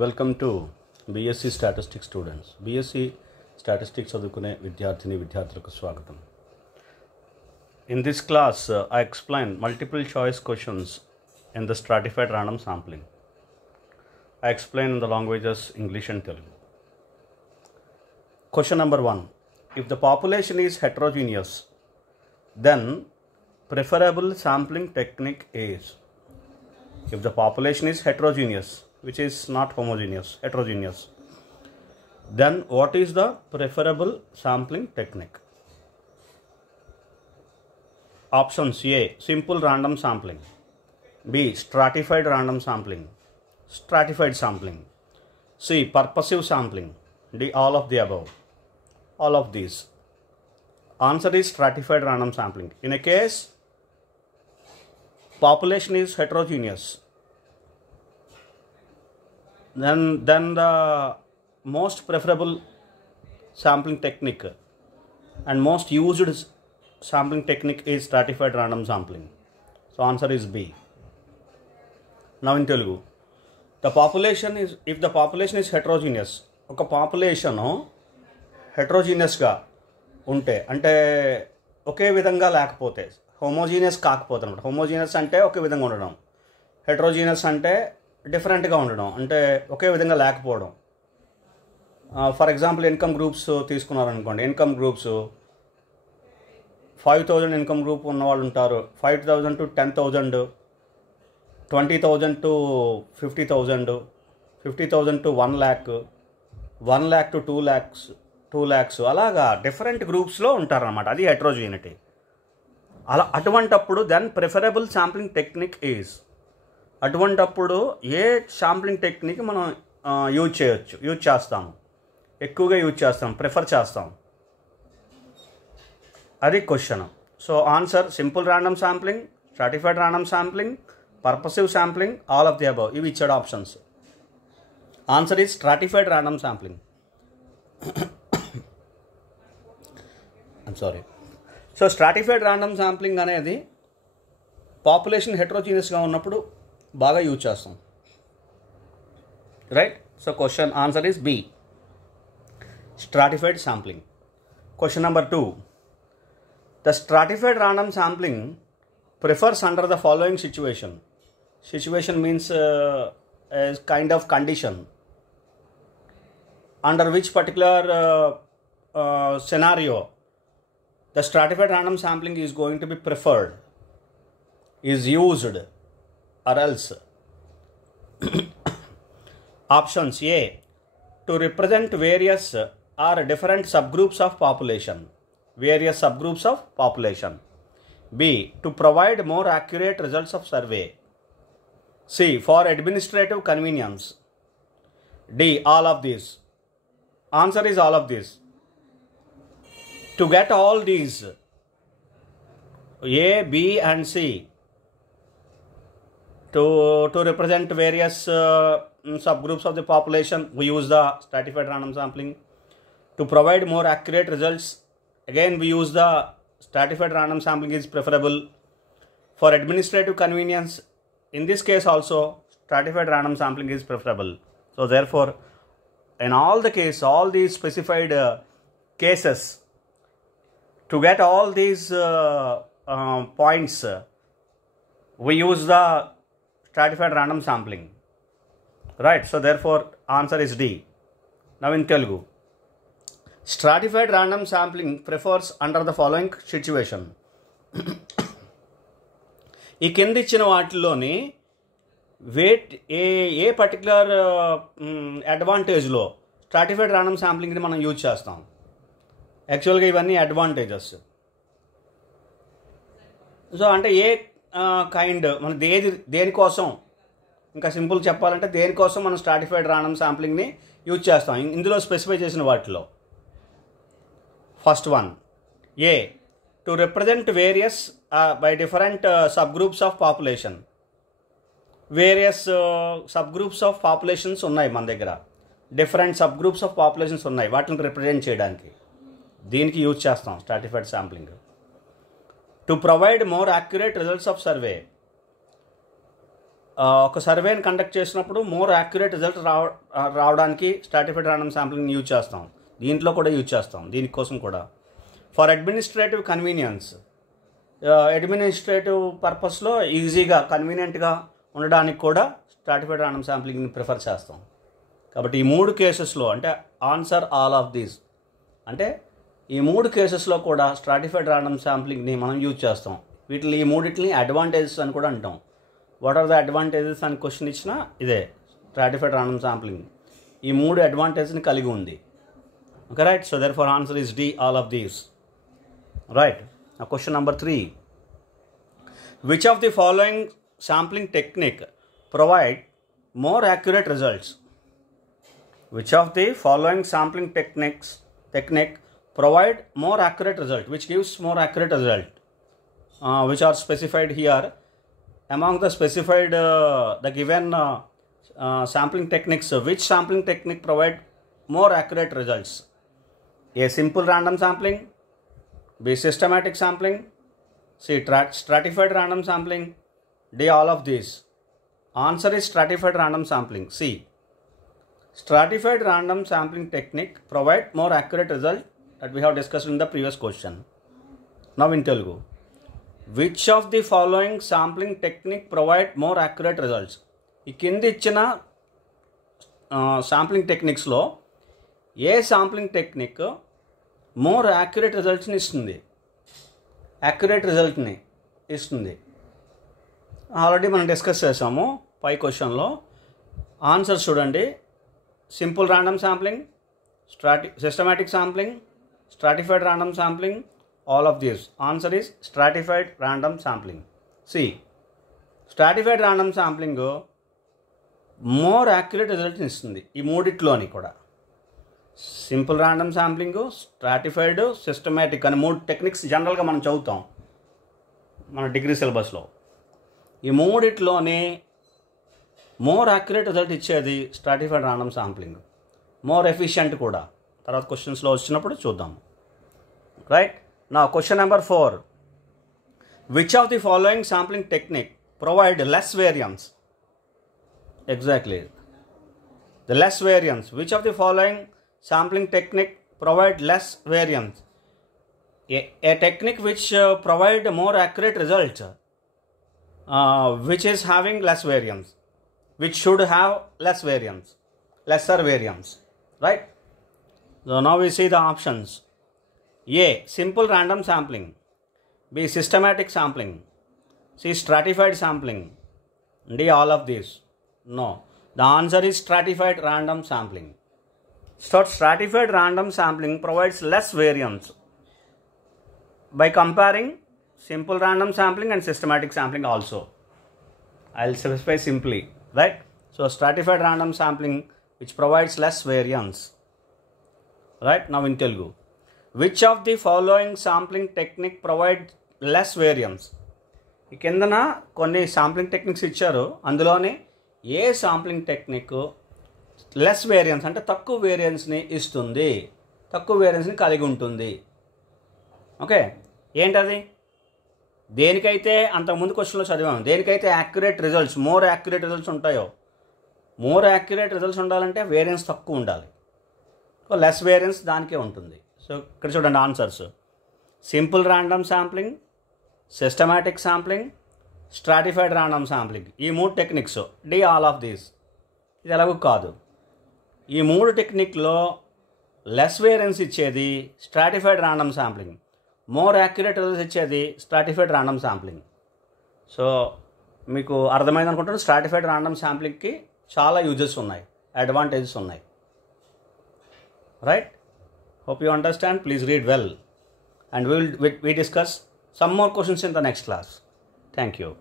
Welcome to BSc statistics students. BSc statistics చదువుకునే విద్యార్థులకు స్వాగతం. In this class, I explain multiple choice questions in the stratified random sampling. I explain in the languages English and Telugu. Question number 1. If the population is heterogeneous, then preferable sampling technique is. If the population is heterogeneous, which is not homogeneous, heterogeneous, then what is the preferable sampling technique? Options: A. Simple random sampling. B. Stratified random sampling. Stratified sampling. C. Purposive sampling. D. All of the above. All of these. Answer is stratified random sampling. In a case, population is heterogeneous, then the most preferable sampling technique and most used sampling technique is stratified random sampling. So answer is B. Now in Telugu, if the population is heterogeneous, ఒక పాపులేషన్ హెటరోజీనియస్గా ఉంటే, అంటే ఒకే విధంగా లేకపోతే, హోమోజీనియస్ కాకపోతే అనమాట. హోమోజీనియస్ అంటే ఒకే విధంగా ఉండడం, హెటరోజీనియస్ అంటే డిఫరెంట్గా ఉండడం, అంటే ఒకే విధంగా లేకపోవడం. ఫర్ ఎగ్జాంపుల్ ఇన్కమ్ గ్రూప్స్ తీసుకున్నారనుకోండి. ఇన్కమ్ గ్రూప్స్ 5,000 ఇన్కమ్ గ్రూప్ ఉన్నవాళ్ళు ఉంటారు, 5,000 to 10,000, 20,000 to 50,000, 50,000 to 1 lakh, 1 lakh to 2 lakhs, అలాగా డిఫరెంట్ గ్రూప్స్లో ఉంటారనమాట. అది హెటరోజీనిటీ. అటువంటప్పుడు then preferable sampling technique is, అటువంటప్పుడు ఏ శాంప్లింగ్ టెక్నిక్ మనం యూజ్ చేస్తాము, ఎక్కువగా యూజ్ చేస్తాం, ప్రిఫర్ చేస్తాం, అది question. So answer simple random sampling, stratified random sampling, purposive sampling, all of the above. ఇవి ఇచ్చాడు options. Answer is stratified random sampling. Sorry. So stratified random sampling అనేది population హెటరోజీనియస్గా ఉన్నప్పుడు బాగా యూజ్ చేస్తాం, right? So question answer is B, stratified sampling. Question number 2. The stratified random sampling prefers under the following situation. Situation means a kind of condition under which particular scenario the stratified random sampling is going to be preferred, is used, or else. Options: A. To represent various or different subgroups of population. Various subgroups of population. B. To provide more accurate results of survey. C. For administrative convenience. D. All of these. Answer is all of these. To get all these, A, B and C, to represent various subgroups of the population, we use the stratified random sampling. To provide more accurate results, again we use the stratified random sampling is preferable. For administrative convenience, in this case also stratified random sampling is preferable. So therefore, in all these specified cases, to get all these points, we use the stratified random sampling, right? So therefore answer is D. Now in Telugu, stratified random sampling prefers under the following situation. ఈ కింద ఇచ్చిన వాటిల్లోని ఏ పర్టికులర్ అడ్వాంటేజ్లో stratified random శాంప్లింగ్ని మనం యూజ్ చేస్తాం. యాక్చువల్గా ఇవన్నీ అడ్వాంటేజెస్. సో అంటే ఏ కైండ్ మన దేనికోసం, ఇంకా సింపుల్ చెప్పాలంటే దేనికోసం మనం స్ట్రాటిఫైడ్ ర్యాండమ్ శాంప్లింగ్ని యూజ్ చేస్తాం ఇందులో స్పెసిఫై చేసిన వాటిలో. First one, A. To represent various by different subgroups of population. Various subgroups of populations ఉన్నాయి మన దగ్గర, డిఫరెంట్ సబ్గ్రూప్స్ ఆఫ్ పాపులేషన్స్ ఉన్నాయి, వాటిని రిప్రజెంట్ చేయడానికి దీనికి యూజ్ చేస్తాం stratified sampling. To provide more accurate results of survey. ఒక సర్వేని కండక్ట్ చేసినప్పుడు మోర్ యాక్యురేట్ రిజల్ట్ రావడానికి స్ట్రాటిఫైడ్ ర్యాండమ్ శాంప్లింగ్ యూజ్ చేస్తాం. దీంట్లో కూడా యూజ్ చేస్తాం, దీనికోసం కూడా. ఫర్ అడ్మినిస్ట్రేటివ్ కన్వీనియన్స్, అడ్మినిస్ట్రేటివ్ పర్పస్లో ఈజీగా కన్వీనియంట్గా ఉండడానికి కూడా స్ట్రాటిఫైడ్ ర్యాండమ్ శాంప్లింగ్ని ప్రిఫర్ చేస్తాం. కాబట్టి ఈ 3 కేసెస్లో అంటే ఆన్సర్ ఆల్ ఆఫ్ దీస్, అంటే ఈ 3 కేసెస్లో కూడా స్ట్రాటిఫైడ్ ర్యాండమ్ శాంప్లింగ్ని మనం యూజ్ చేస్తాం. ఈ మూడిటిని అడ్వాంటేజెస్ అని కూడా అంటాం. వాట్ ఆర్ ద అడ్వాంటేజెస్ అని క్వశ్చన్ ఇచ్చినా ఇదే స్ట్రాటిఫైడ్ ర్యాండమ్ శాంప్లింగ్ ఈ 3 అడ్వాంటేజ్ని కలిగి ఉంది. Okay, right. So therefore answer is D, all of these. Right. Question number 3. Which of the following sampling technique provide more accurate results? Which of the following sampling technique provide more accurate result? Which gives more accurate result? Which are specified here. Among the specified the given sampling techniques, which sampling technique provide more accurate results? A, simple random sampling. B, systematic sampling. C, stratified random sampling. D, all of these. Answer is stratified random sampling. C, stratified random sampling technique provide more accurate result that we have discussed in the previous question. Now in Telugu, which of the following sampling technique provide more accurate results? ఈ కింది ఇచ్చిన sampling టెక్నిక్స్లో ఏ sampling technique more accurate రిజల్ట్స్ని ఇస్తుంది? Already మనం discuss చేసాము పై క్వశ్చన్లో. ఆన్సర్స్ చూడండి. Simple random sampling, systematic sampling, stratified random sampling, all of these. Answer is stratified random sampling. C, stratified random sampling more accurate రిజల్ట్ని ఇస్తుంది ఈ మూడిట్లోని కూడా. Simple random sampling, stratified, systematic అని 3 టెక్నిక్స్ జనరల్గా మనం చదువుతాం మన డిగ్రీ సిలబస్లో. ఈ మూడిట్లోనే మోర్ యాక్యురేట్ రిజల్ట్ ఇచ్చేది stratified random sampling, more efficient కూడా. తర్వాత క్వశ్చన్స్లో వచ్చినప్పుడు చూద్దాం. రైట్. నా question number 4. Which of the following sampling technique provide less variance? Exactly, the less variance. Which of the following sampling technique provide less variance? A technique which provide more accurate results, which is having less variance, which should have lesser variance, right? So now we see the options. A, simple random sampling. B, systematic sampling. C, stratified sampling. D, all of these. No, the answer is stratified random sampling. So stratified random sampling provides less variance by comparing simple random sampling and systematic sampling also. I'll specify simply, right? So stratified random sampling which provides less variance. Right? Now in Telugu, which of the following sampling technique provide less variance? ఈ కిందన కొన్ని sampling techniques ఇచ్చారు, అందులోనే ఏ sampling technique less variance అంటే తక్కువ వేరియన్స్ని ఇస్తుంది, తక్కువ వేరియన్స్ని కలిగి ఉంటుంది? ఓకే, ఏంటది? దేనికైతే అంతకుముందు క్వశ్చన్లో చదివాము, దేనికైతే accurate results, more accurate results ఉంటాయో, మోర్ యాక్యురేట్ రిజల్ట్స్ ఉండాలంటే వేరియన్స్ తక్కువ ఉండాలి. లెస్ వేరియన్స్ దానికే ఉంటుంది. సో ఇక్కడ చూడండి answers. Simple random sampling, systematic sampling, stratified random sampling, ఈ 3 techniques. D, all of these. ఇది ఎలాగూ కాదు. ఈ 3 టెక్నిక్లో లెస్ వేరియన్స్ ఇచ్చేది stratified random sampling, more accurate results ఇచ్చేది స్ట్రాటిఫైడ్ ర్యాండమ్ శాంప్లింగ్. సో మీకు అర్థమైంది అనుకుంటాను. స్ట్రాటిఫైడ్ ర్యాండమ్ శాంప్లింగ్కి చాలా యూజెస్ ఉన్నాయి, అడ్వాంటేజెస్ ఉన్నాయి. Right. Hope you understand. Please read well and we discuss some more questions in the next class. Thank you.